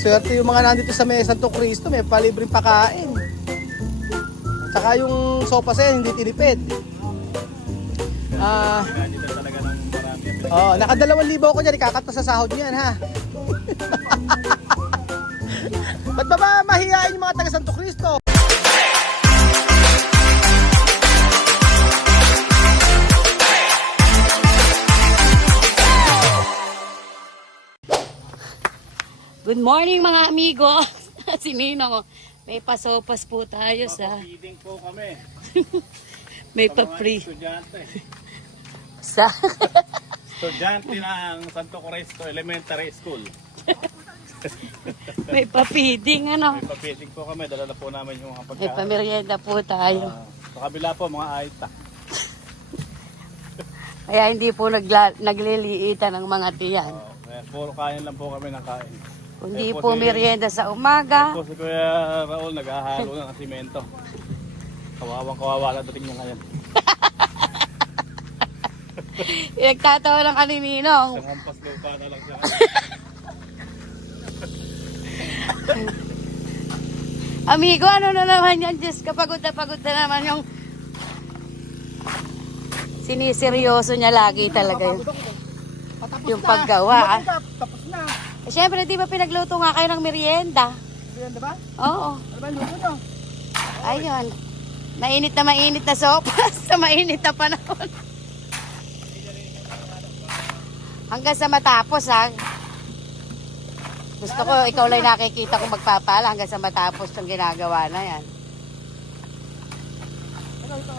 Swerte yung mga nandito sa may Santo Cristo, may palibreng pakain. Saka yung sopa sa hindi tinipid. Naka 2,000 ako dyan, ikakata sa sahod niyan ha. Ba't ba mahihain yung mga taga Santo Cristo? Good morning mga amigo. Si Ninong, may pasopas po tayo sa... Feeding po kami. May Sa mga pa-free. estudyante. Sa... Estudyante ng Santo Cristo Elementary School. May pa-feeding ano. May pa-feeding po kami. Dala na po namin yung mga May pagkain. pamerienda po tayo. Sa kabila po mga aita. Kaya hindi po nagliliitan ng mga tiyan. Kaya puro kain lang po kami ng kain. Kundi po merienda sa umaga. Po si Kuya Raul naghahalo ng simento. Kawawang-kawawa na dating niya ngayon. Nagtatawa ng kanininong. Isang hampas lupa na lang siya. Amigo, ano na naman yan? Diyos ka, pagod na naman yung siniseryoso niya lagi talaga yung paggawa. Tapos na. Eh, syempre, di ba pinagluto nga kayo ng merienda? Yan, diba? Oo. Ano ba yung luto nyo? Ayun. Mainit na sopas sa mainit na panahon. Hanggang sa matapos ha. Gusto ko, ikaw lang nakikita ko magpapala hanggang sa matapos yung ginagawa na yan. Ito.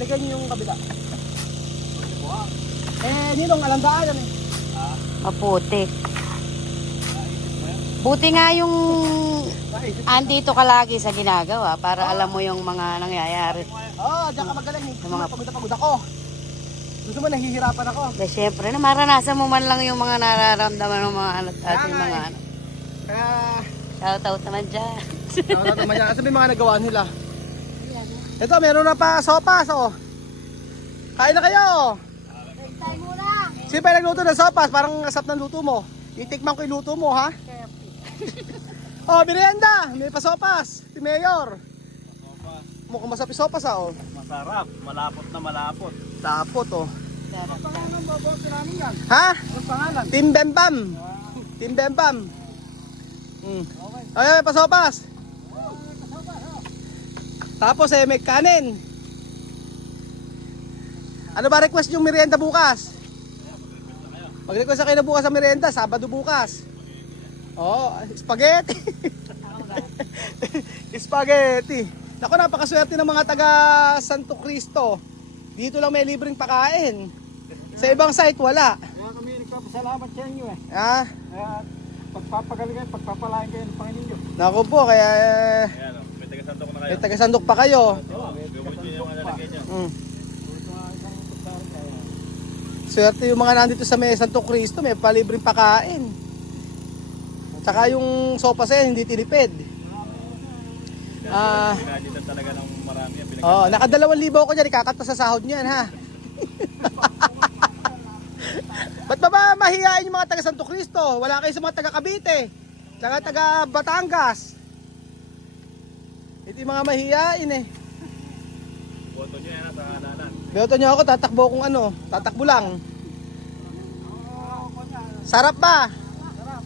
Lagyan nyo yung kabila. Ninong, alandaan yan eh. Maputi. Buti nga yung andito ka lagi sa ginagawa para alam mo yung mga nangyayari. Diyan ka magaling. Yung mga... Pagod na pagod ako. Gusto mo, nahihirapan ako. Kaya syempre, na maranasan mo man lang yung mga nararamdaman ng mga anak ating mga eh. anak. Kaya, Shout-out naman dyan. naman yan. Kasi may mga nagawa nila. Ito, meron na pa sopas, oh. Kain na kayo. Sino pa nagluto ng sopas? Parang asap ng luto mo. Itikman ko yung luto mo, ha? Oh, merienda. May pasopas. Si Mayor. Mukhang masarap yung sopas, oh. Masarap. Malapot na malapot. Tapot, oh. Ang pangalan ng babote namin yan. Ha? Ang pangalan? Team Bembam. Team Bembam. Ay, may pasopas. Tapos, may kanin. Ano ba request yung merienda bukas? Mag-request kayo na bukas sa merienda, Sabado bukas. Oh, spaghetti. Spaghetti. Naku, napakaswerte ng mga taga Santo Cristo. Dito lang may libreng pakain. Sa ibang site, wala. Kaya kami nagpapasalamat sa inyo eh. Ah, Kaya pagpapagaling kayo, pagpapalain kayo ng Panginoon nyo. naku po, kaya Ayan o, may taga-sandok na kayo. may taga-sandok pa kayo. Gawin nyo yung alalagay niya. Swerte yung mga nandito sa may Santo Cristo, may palibreng pakain. Saka yung sopa sa hindi tinipid. Pinagalitan talaga ng marami yan. Naka 2,000 ako dyan, ikakata sa sahod niyan ha. Ba't ba mahihain yung mga taga Santo Cristo? Wala kayo sa mga taga Cavite, tsaka taga Batangas. Ito yung mga mahihain eh. Boto nyo yan sa halalan. Beoto nyo ako, tatakbo kung ano, tatakbo lang. Sarap ba? Sarap.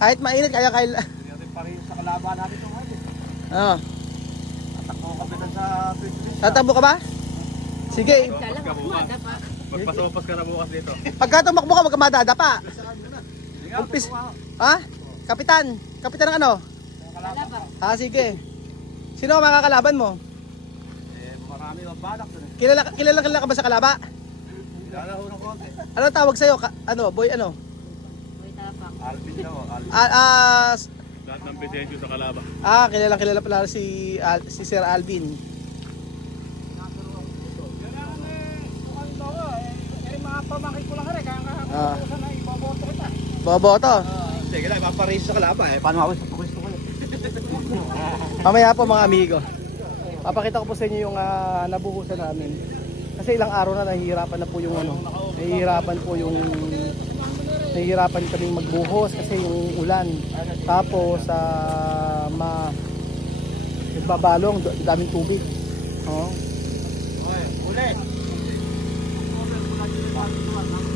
Kahit mainit, kaya Hindi natin pareho sa kalaban natin ito ngayon. Ah, Tatakbo kami na sa Pilipinas. tatakbo ka ba? Sige, Magpasopas ka bukas. Magpasopas ka na bukas dito. pagka tumakbo ka, wag ka madadapa. Umpis. Ha? Kapitan. Kapitan ng ano? Sige. Sino ang makakalaban mo? Marami ang balak doon. Kilala ka ba sa kalaba? Kilala ho ng konti. Ano tawag sa'yo? Boy ano? Alvin daw. Alvin. Lahat ng bidensyo sa kalaba. Kilala pala si Sir Alvin. Mga pamangkin ko lang rin. Kaya nga na iboboto kita. Boboto. Sige lang, mapareho sa kalaba eh. Paano ako sa pukis ko kayo? Mamaya po mga amigo. Papakita ko po sa inyo yung nabuhusan namin. Kasi ilang araw na nahihirapan na po yung ano. Nahihirapan po yung nahihirapan kaming magbuhos kasi yung ulan. Tapos nagbabalong, daming tubig. Oh.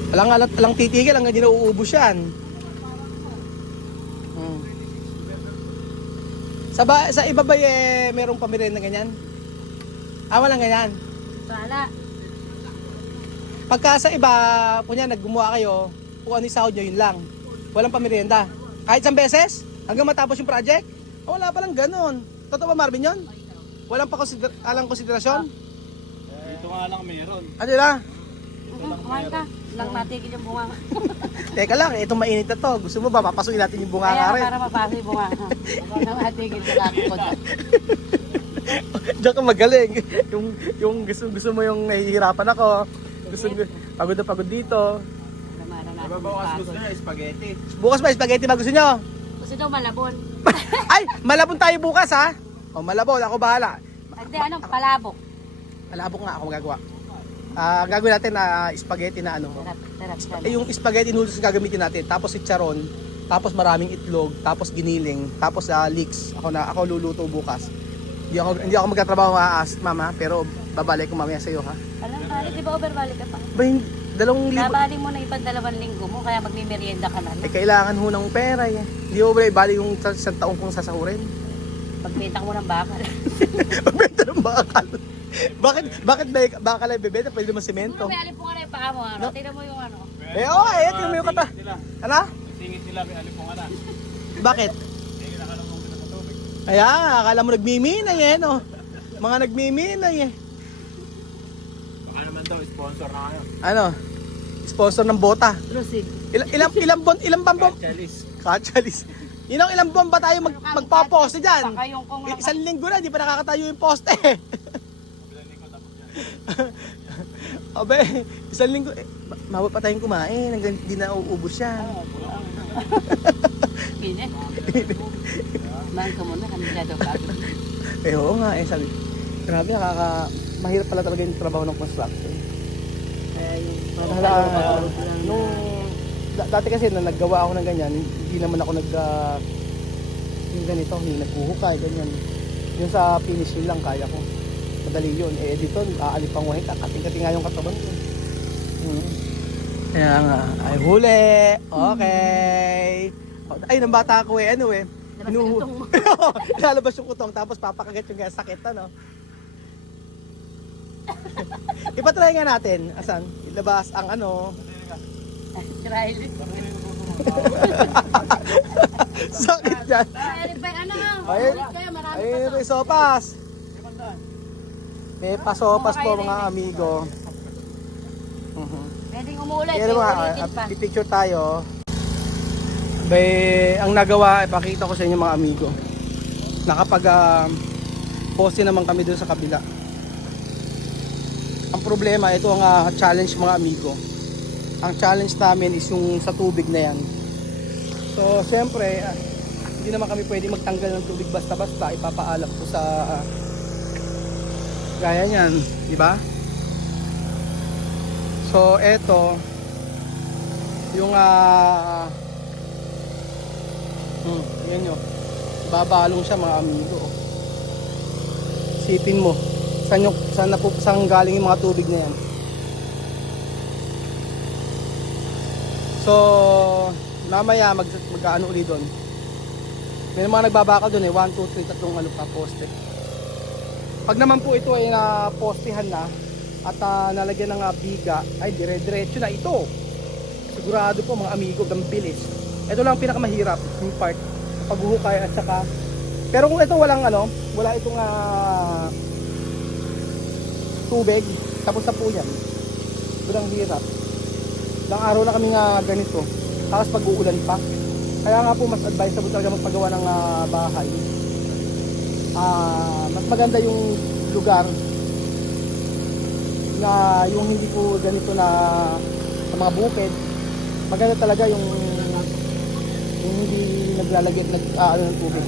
Alang titigil hanggang di nauubos yan. Hmm. Sa iba ba merong pamirin na ganyan? Walang ganyan. Wala. Pagka sa iba, kunya naggumawa kayo, kung ano yung sahod nyo, yun lang. Walang pamirienda. Kahit isang beses, hanggang matapos yung project, wala palang ganun. Totoo ba Marvin yun? Walang pa alang konsiderasyon? Dito nga lang meron. Ano na? Kumain ka. Lang natigil yung bunga. Teka lang, itong mainit na to. Gusto mo ba, papasukin natin yung bunga nga Kaya rin? para mapasa yung bunga. Lang natigil sa kakapod. Diyan ka magaling. yung gusto mo yung nahihirapan ako. Pagod na pagod dito. Nababawas gusto nyo, spaghetti. Bukas ba, spaghetti ba gusto nyo? Gusto daw malabon. Ay, malabon tayo bukas ha? O malabon, ako bahala. Hindi, palabok. Malabok nga ako magagawa. Gagawin natin na spaghetti na ano. Sarap. Yung spaghetti noodles gagamitin natin. Tapos chicharon, tapos maraming itlog, tapos giniling, tapos leeks. Ako luluto bukas. Hindi ako magtatrabaho mama, pero babalik ko mamaya sa iyo ha. Alam, balik, di ba overbalik ka pa? Ba, 2,000. Nabaling mo na ibang 2 linggo mo, kaya magmimerienda ka na. Kailangan ho ng pera eh. Hindi ko bali yung isang taong kong sasahurin. Pagbenta mo ng bakal. Pagbenta ng bakal. Bakit bakal ay bebenta? Pwede mo semento. May alipungan na yung paa mo, ano? Tignan mo yung ano. Tingnan mo yung kata. Ano? Singit sila, may alipungan na. Bakit? Hindi nakalungkong sila sa tubig. Ayan, akala mo nagmiminay eh, no? Mga nagmiminay eh. Baka naman daw, sponsor na kayo. Ano? Sponsor ng bota. Proceed. Ilang bambom? Chalis. Kachalis. Ilang buwan ba tayo magpaposte dyan? Baka yung kung Isang linggo na, di pa nakakatayo yung poste. Abe, isang linggo. Mababa pa tayong kumain, hanggang di na uubos yan. Gine. Man ka muna, kami dyan daw bago. Oo nga sabi. Grabe, mahirap pala talaga yung trabaho ng construction. Dati kasi na naggawa ako ng ganyan, hindi naman ako yung ganito, yung naghuhukay, ganyan. Yung sa finishing lang, kaya ko. Madali yun. Dito, aalipanguhin ka, kating-kating nga yung katawan ko. Kaya nga, ay huli! Okay! Ay, ng bata ko ano lalabas yung kutong, tapos papakagat yung sakit, ano? Ipatry nga natin, asan? Ilabas ang ano. Trial. Sakit yan. Ayun, may sopas. May pasopas po mga amigo. Pwedeng umuulit, Kaya may mga, ulitin pa. picture tayo. Ang nagawa, ipakita ko sa inyo mga amigo. Nakapag poste naman kami doon sa kabila. Ang problema, ito ang challenge mga amigo. Ang challenge namin is yung sa tubig na yan. So, siyempre, hindi naman kami pwede magtanggal ng tubig basta-basta. Ipapaalap ko sa gaya niyan, di ba? So, eto yung yan yun. Babalong siya mga amigo. Sipin mo, saan galing yung mga tubig na yan. So, mamaya mag-ano ulit doon. May mga nagbabakal doon 1, 2, 3, tatlong pa poste. Pag naman po ito ay napostehan na at nalagyan ng biga, ay dire-diretso na ito. Sigurado po mga amigo, gambilis. Ito lang ang pinakamahirap, yung part, paghuhukay at saka. Pero kung ito wala itong tubig, tapos na po yan. Sobrang hirap. Ilang araw na kami ganito, tapos pag-uulan pa. Kaya nga po mas advisable talaga magpagawa ng bahay. Mas maganda yung lugar na yung hindi po ganito na sa mga bukid. Maganda talaga yung hindi naglalagay ng tubig.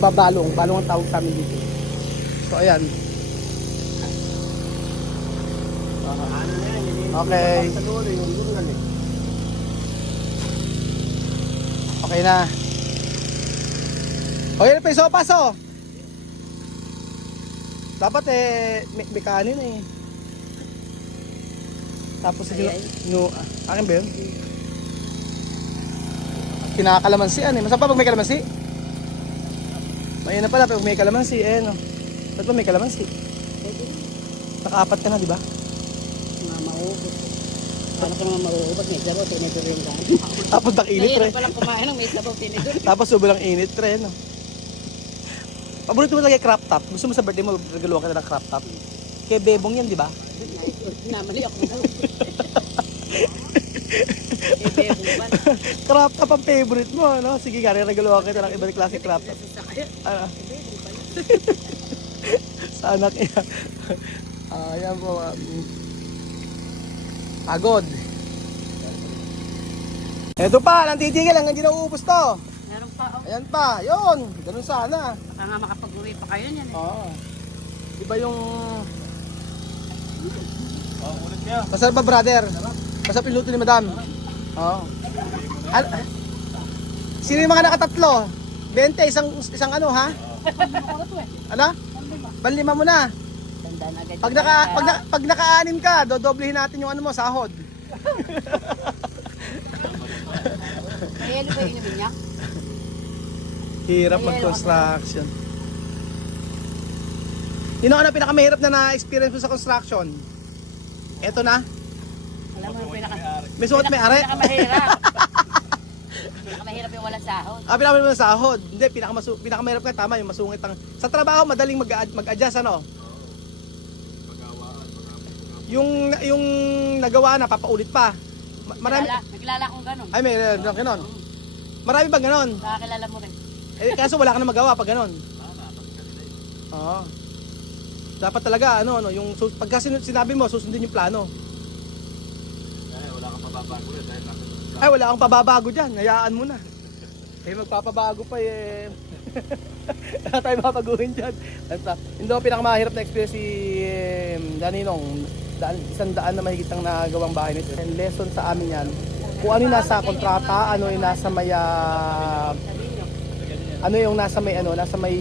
Balong ang tawag sa amin dito. So ayan. Okay. Okay na. O yan pa yung sopas oh. Dapat may kanin eh. Tapos akin ba yun? Kinakalamansian eh. Masarap pa pag may kalamansi? May na pala pag may kalamansi no. Ba't ba may kalamansi? Naka-4 ka na, di ba? Mga mauubos. Paano ka mga mauubos? May sabaw, tinidor yung daan. Tapos nakinit Nahirap pre. palang kumain ng may sabaw, tinidor. Tapos sobrang init pre, no? Paborito mo talaga yung crop top. Gusto mo sa birthday mo, regalo ka na ng crop top. Kay Bebong yan, di ba? Namali ako. Bebong ba? Crop top ang favorite mo, no? Sige nga, regalo ka na ng ibang klase crop top. Ano? Sa anak niya. Ayan po. Pagod. Eto pa, nang titigil hanggang di nauubos to. Meron pa, oh. Ayan pa, yun. Ganun sana. Baka nga makapag-uwi pa kayo niyan eh. Oo. Iba yung... Ulit niya. Masarap ba, brother? Masarap yung luto ni madam. Oo. Sino yung mga nakatatlo? 20, isang ano ha? Ano? Banlima mo na. Tandaan agad. Pag naka-anim ka, dodoblehin natin yung ano mo, sahod. Ay, ano ba yung inumin niya? Hirap mag-construction. Yun ang ano pinakamahirap na na-experience mo sa construction? Eto na. Alam mo yung May suot may are. pinakamahirap. Pinakamahirap yung walang sahod. Pinakamahirap na sahod. Hindi, pinakamahirap ka, tama, yung masungit ang... Sa trabaho, madaling mag-adjust, ano? Yung nagawa na, papaulit pa. Marami... Nagkilala kong ganun. Ay, may ganon. Marami ba ganon? Nakakilala mo rin. Kaso wala ka na magawa pag ganon. Oo. Dapat talaga, yung pagka sinabi mo, susundin yung plano. Wala kang mababago yan dahil Ay, wala kang pababago dyan. Hayaan mo na. Magpapabago pa eh. Wala tayong mapaguhin dyan. Hindi ako pinakamahirap na experience si Daninong. 100 na mahigit ang nagawang bahay nito. And lesson sa amin yan. Kung ano yung nasa kontrata, ano yung nasa may... ano yung nasa may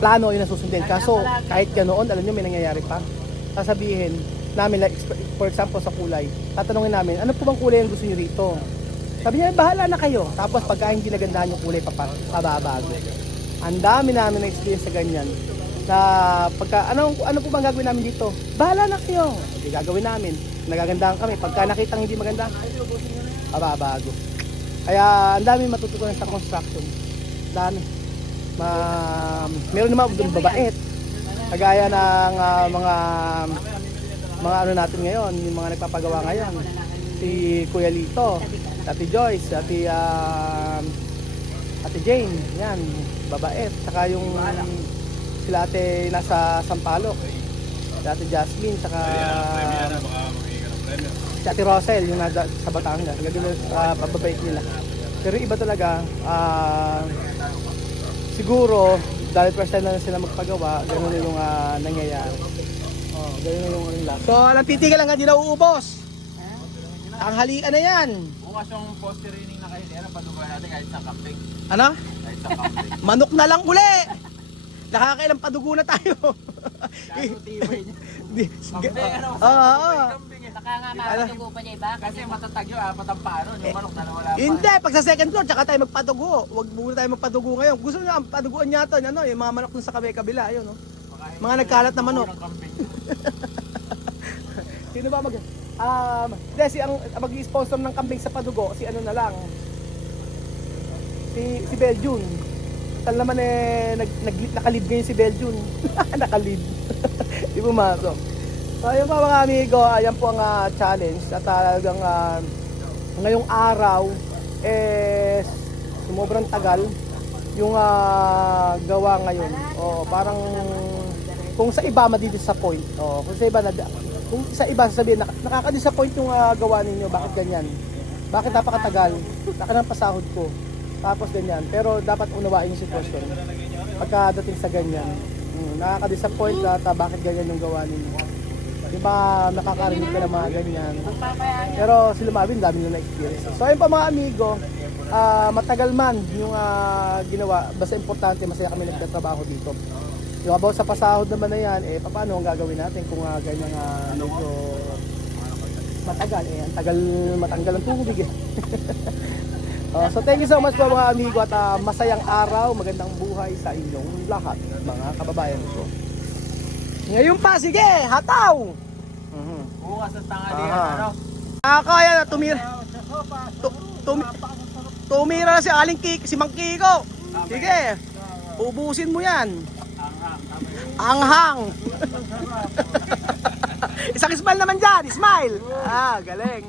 plano yung nasusundin. Kaso kahit ganoon, alam nyo may nangyayari pa. Sasabihin namin, like, for example sa kulay, tatanungin namin, ano po bang kulay ang gusto nyo rito? Sabi niya, bahala na kayo. Tapos pagka hindi nagandahan yung kulay, pababago. Ang dami namin na experience sa ganyan. Na pagka, ano po bang gagawin namin dito? Bahala na kayo. Hindi gagawin namin. Nagagandahan kami. Pagka nakitang hindi maganda, pababago. Kaya ang dami matututunan sa construction. Dami. Meron naman doon babait. Kagaya ng mga ano natin ngayon, yung mga nagpapagawa ngayon. Si Kuya Lito, Ate Joyce, Ate Jane, yan, babait. Saka yung sila ate nasa Sampaloc. Si Ate Jasmine, saka si Ate Rosel, yung nasa sa Batangas. Gagawin sa pababait nila. Pero iba talaga, siguro, dahil first time na sila magpagawa, gano'n na yung nangyayari. Gano'n na yung nila. So, nagtitigil lang nga, di na uubos. Ang halian na yan. bukas yung poster training na kayo, ano padugan natin kahit sa camping. Ano? Kahit sa camping. Manok na lang uli! Nakakailang padugo na tayo. Kaso tibay niya. Camping, ano? Oo. Camping eh. Baka nga makadugo pa niya iba. Kasi matatag yun, apat ang paano, yung manok na nawala pa. Hindi, pag sa second floor, tsaka tayo magpadugo. Huwag muna tayo magpadugo ngayon. Gusto nyo, ang paduguan niya ito, yung mga manok dun sa kabila, yun, no? Mga nagkalat na manok. Sino ba hindi, ang mag-i-sponsor ng kambing sa padugo, si ano na lang. Si Beljun. Tal naman nakalib ngayon si Beljun. Nakalib. Di pumasok. So ayun pa mga amigo, ayan po ang challenge. At talagang ngayong araw, sumobrang tagal yung gawa ngayon. Parang kung sa iba madi-disappoint. Kung sa iba sasabihin, nakaka-disappoint yung gawa ninyo, bakit ganyan? Bakit napakatagal? Laki ng pasahod ko. Tapos ganyan. Pero dapat unawain yung sitwasyon. Pagkadating sa ganyan, nakaka-disappoint at bakit ganyan yung gawa ninyo. Diba, nakakarinig ka ng mga ganyan. Pero sila Marvin, dami nila na-experience. So ayun pa mga amigo, matagal man yung ginawa, basta importante, masaya kami nagtatrabaho dito. Yung about sa pasahod naman na yan, paano ang gagawin natin kung ganyan medyo matagal, ang tagal matanggal ang tubig eh. So thank you so much po mga amigo at masayang araw, magandang buhay sa inyong lahat mga kababayan ko. Ngayon pa, sige, hataw! Bukas ang tanghalian, ano? Kaya na tumira na si Aling si Mang Kiko. Sige, ubusin mo yan. Anghang. Isang smile naman dyan, smile. Galing.